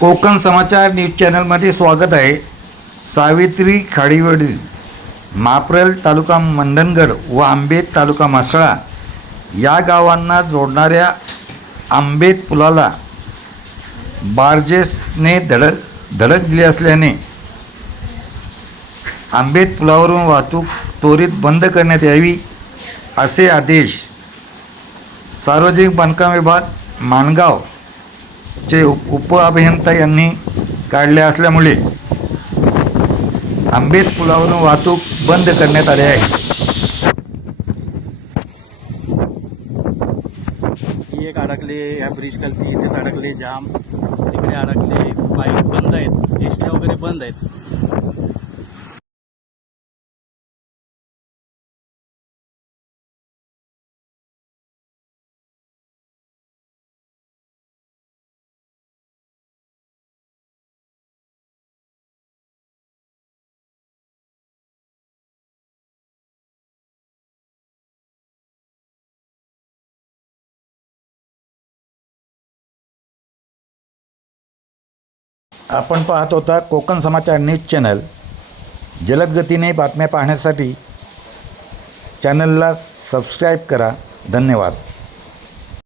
कोकण समाचार news चॅनलमध्ये स्वागत आहे। सावित्री खाडीवडील मापरल तालुका मंडणगड व आंबेत तालुका म्हसळा या गावांना जोडणाऱ्या आंबेत पुलाला बार्जेसने धडक दिली असल्याने आंबेत पुलावरून वाहतूक त्वरित बंद करण्यात यावी असे आदेश सार्वजनिक बांधकाम विभाग माणगाव चे उपअभियंता यांनी काढले असल्यामुळे आंबेत पुलावरून वाहतूक बंद करण्यात आली आहे। एक अडकले ह्या ब्रिज खालती इथेच अडकले जाम तिकडे अडकले बाईक बंद आहेत एसट्या वगैरे बंद आहेत। आपण पाहत होता कोकण समाचार न्यूज चॅनल। जलद गतीने बातम्या पाहण्यासाठी चॅनलला सबस्क्राईब करा। धन्यवाद।